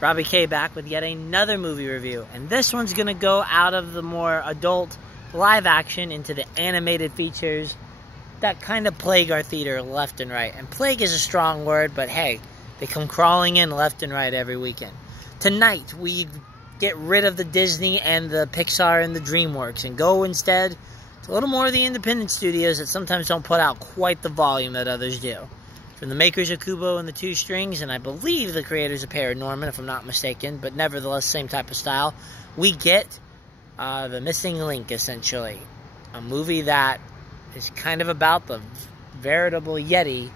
Robbie K back with yet another movie review, and this one's going to go out of the more adult live action into the animated features that kind of plague our theater left and right. And plague is a strong word, but hey, they come crawling in left and right every weekend. Tonight, we get rid of the Disney and the Pixar and the DreamWorks and go instead to a little more of the independent studios that sometimes don't put out quite the volume that others do. From the makers of Kubo and the Two Strings, and I believe the creators of Paranorman, if I'm not mistaken, but nevertheless, same type of style, we get The Missing Link, essentially. A movie that is kind of about the veritable Yeti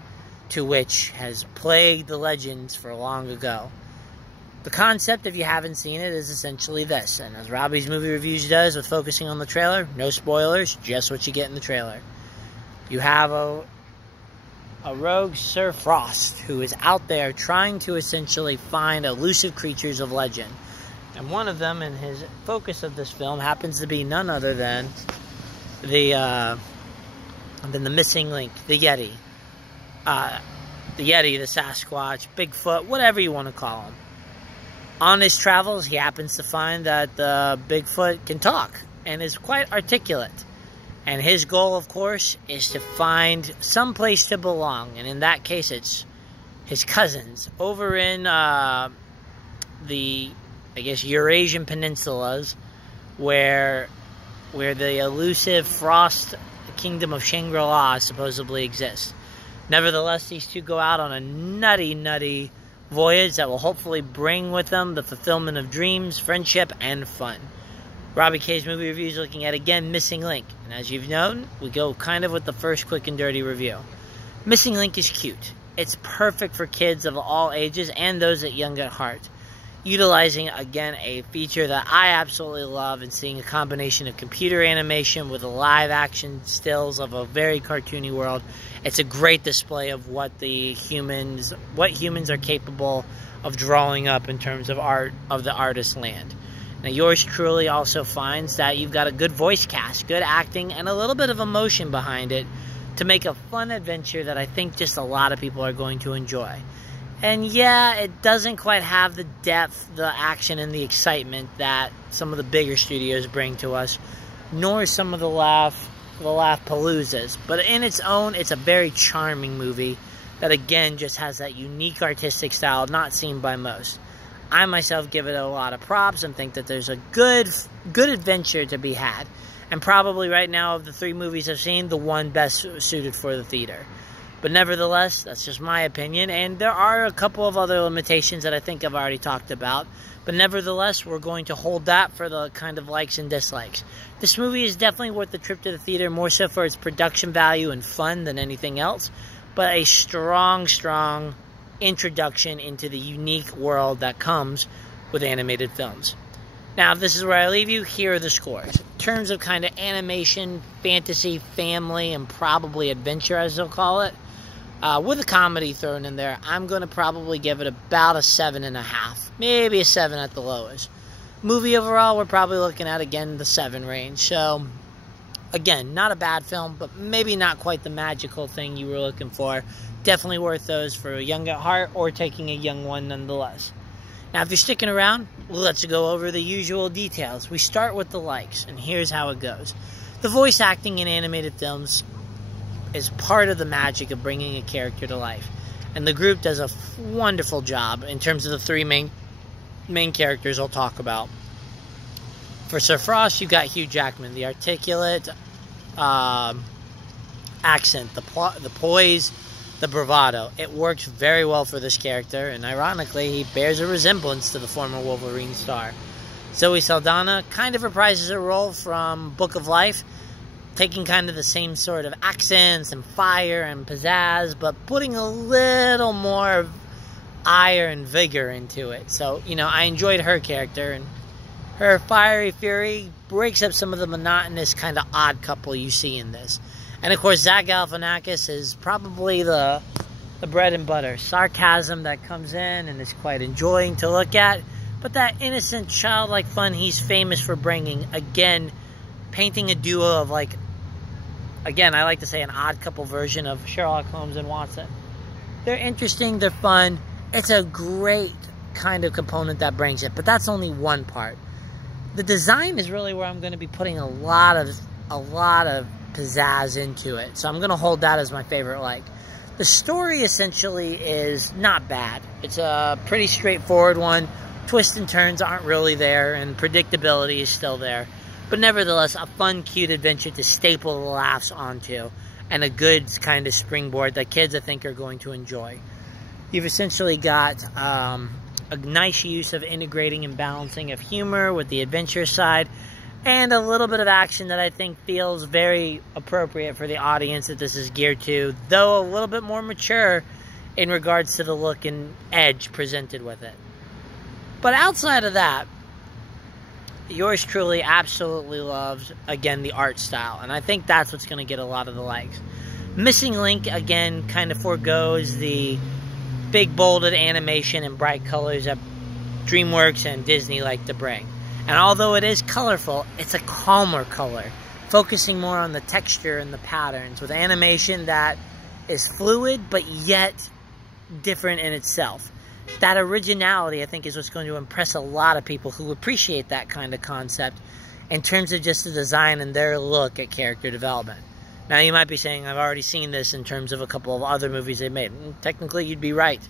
to which has plagued the legends for long ago. The concept, if you haven't seen it, is essentially this, and as Robbie's Movie Reviews does with focusing on the trailer, no spoilers, just what you get in the trailer. You have a rogue Sir Frost who is out there trying to essentially find elusive creatures of legend. And one of them, in his focus of this film, happens to be none other than the Missing Link, the Yeti. The Yeti, the Sasquatch, Bigfoot, whatever you want to call him. On his travels, he happens to find that the Bigfoot can talk and is quite articulate. And his goal, of course, is to find some place to belong. And in that case, it's his cousins over in the, I guess, Eurasian peninsulas, where the elusive Frost Kingdom of Shangri-La supposedly exists. Nevertheless, these two go out on a nutty voyage that will hopefully bring with them the fulfillment of dreams, friendship, and fun. Robbie K's Movie Reviews looking at, again, Missing Link. And as you've known, we go kind of with the first quick and dirty review. Missing Link is cute. It's perfect for kids of all ages and those at young at heart. Utilizing, again, a feature that I absolutely love, and seeing a combination of computer animation with live action stills of a very cartoony world. It's a great display of what humans are capable of drawing up in terms of art of the artist's land. Now, yours truly also finds that you've got a good voice cast, good acting, and a little bit of emotion behind it to make a fun adventure that I think just a lot of people are going to enjoy. And yeah, it doesn't quite have the depth, the action, and the excitement that some of the bigger studios bring to us, nor some of the Laugh-Paloozas. But in its own, it's a very charming movie that, again, just has that unique artistic style not seen by most. I myself give it a lot of props and think that there's a good adventure to be had. And probably right now, of the three movies I've seen, the one best suited for the theater. But nevertheless, that's just my opinion, and there are a couple of other limitations that I think I've already talked about. But nevertheless, we're going to hold that for the kind of likes and dislikes. This movie is definitely worth the trip to the theater, more so for its production value and fun than anything else. But a strong introduction into the unique world that comes with animated films. Now, this is where I leave you. Here are the scores. In terms of kind of animation, fantasy, family, and probably adventure, as they'll call it, with a comedy thrown in there, I'm going to probably give it about a 7.5. Maybe a 7 at the lowest. Movie overall, we're probably looking at, again, the 7 range. So, again, not a bad film, but maybe not quite the magical thing you were looking for. Definitely worth those for a young at heart or taking a young one nonetheless. Now, if you're sticking around, let's go over the usual details. We start with the likes, and here's how it goes. The voice acting in animated films is part of the magic of bringing a character to life. And the group does a wonderful job in terms of the three main characters I'll talk about. For Sir Frost, you've got Hugh Jackman, the articulate accent, the poise, the bravado. It works very well for this character, and ironically, he bears a resemblance to the former Wolverine star. Zoe Saldana kind of reprises her role from Book of Life, taking kind of the same sort of accents and fire and pizzazz, but putting a little more ire and vigor into it. So, you know, I enjoyed her character, and her fiery fury breaks up some of the monotonous kind of odd couple you see in this. And, of course, Zach Galifianakis is probably the bread and butter. Sarcasm that comes in and is quite enjoying to look at. But that innocent, childlike fun he's famous for bringing, again, painting a duo of, like, again, I like to say an odd couple version of Sherlock Holmes and Watson. They're interesting, they're fun. It's a great kind of component that brings it, but that's only one part. The design is really where I'm going to be putting a lot of pizzazz into it, so I'm going to hold that as my favorite leg. The story essentially is not bad. It's a pretty straightforward one. Twists and turns aren't really there, and predictability is still there. But nevertheless, a fun, cute adventure to staple the laughs onto, and a good kind of springboard that kids, I think, are going to enjoy. You've essentially got a nice use of integrating and balancing of humor with the adventure side, and a little bit of action that I think feels very appropriate for the audience that this is geared to, though a little bit more mature in regards to the look and edge presented with it. But outside of that, yours truly absolutely loves, again, the art style, and I think that's what's going to get a lot of the likes. Missing Link, again, kind of forgoes the big bolded animation and bright colors that DreamWorks and Disney like to bring. And although it is colorful, it's a calmer color, focusing more on the texture and the patterns, with animation that is fluid but yet different in itself. That originality, I think, is what's going to impress a lot of people who appreciate that kind of concept in terms of just the design and their look at character development. Now, you might be saying, I've already seen this in terms of a couple of other movies they made. And technically, you'd be right.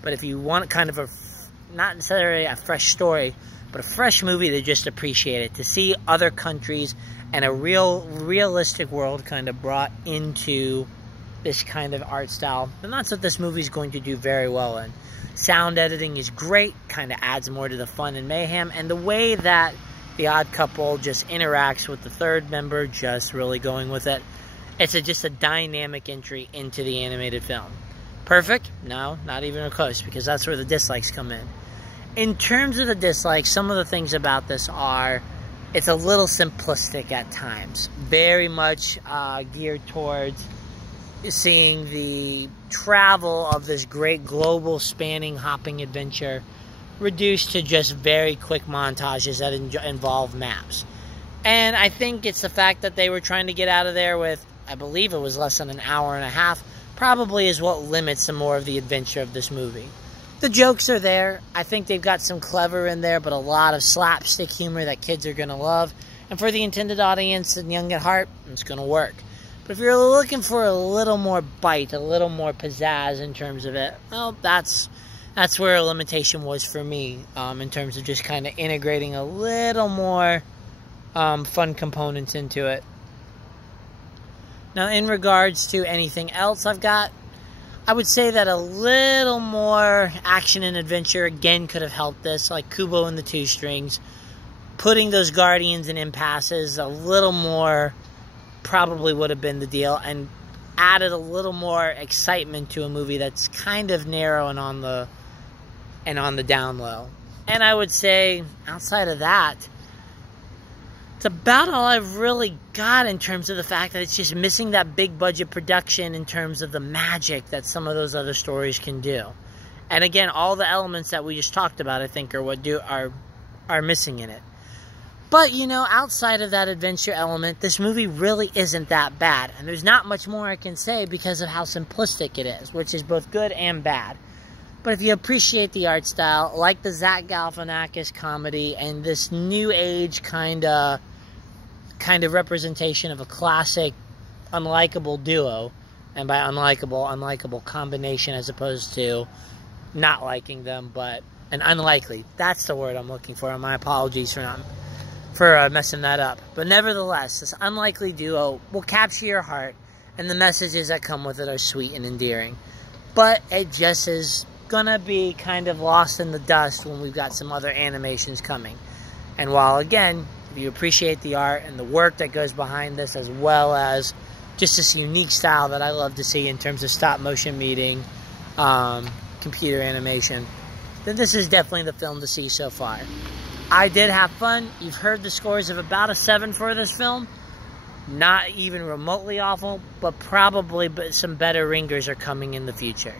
But if you want kind of a, not necessarily a fresh story, but a fresh movie to just appreciate it, to see other countries and a realistic world kind of brought into this kind of art style, then that's what this movie is going to do very well in. Sound editing is great, kind of adds more to the fun and mayhem, and the way that the odd couple just interacts with the third member, just really going with it. It's just a dynamic entry into the animated film. Perfect? No, not even close, because that's where the dislikes come in. In terms of the dislikes, some of the things about this are, it's a little simplistic at times. Very much geared towards seeing the travel of this great global spanning hopping adventure reduced to just very quick montages that involve maps. And I think it's the fact that they were trying to get out of there with, I believe it was less than an hour and a half, probably is what limits some more of the adventure of this movie. The jokes are there. I think they've got some clever in there, but a lot of slapstick humor that kids are going to love. And for the intended audience and young at heart, it's going to work. But if you're looking for a little more bite, a little more pizzazz in terms of it, well, that's where a limitation was for me, in terms of just kind of integrating a little more fun components into it. Now, in regards to anything else I would say that a little more action and adventure, again, could have helped this, like Kubo and the Two Strings. Putting those Guardians in impasses a little more probably would have been the deal, and added a little more excitement to a movie that's kind of narrow and on the down low. And I would say, outside of that, it's about all I've really got in terms of the fact that it's just missing that big budget production in terms of the magic that some of those other stories can do. And again, all the elements that we just talked about, I think, are what are missing in it. But, you know, outside of that adventure element, this movie really isn't that bad. And there's not much more I can say because of how simplistic it is, which is both good and bad. But if you appreciate the art style, like the Zach Galifianakis comedy and this new age kind of representation of a classic unlikable duo, and by unlikable combination as opposed to not liking them, but an unlikely. That's the word I'm looking for, and my apologies for messing that up. But nevertheless, this unlikely duo will capture your heart, and the messages that come with it are sweet and endearing. But it just is gonna be kind of lost in the dust when we've got some other animations coming. And while, again, if you appreciate the art and the work that goes behind this, as well as just this unique style that I love to see in terms of stop motion meeting computer animation, then this is definitely the film to see so far. I did have fun. You've heard the scores of about a 7 for this film. Not even remotely awful, but probably some better ringers are coming in the future.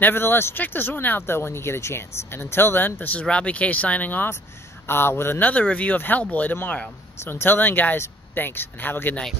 Nevertheless, check this one out, though, when you get a chance. And until then, this is Robbie K signing off with another review of Hellboy tomorrow. So until then, guys, thanks, and have a good night.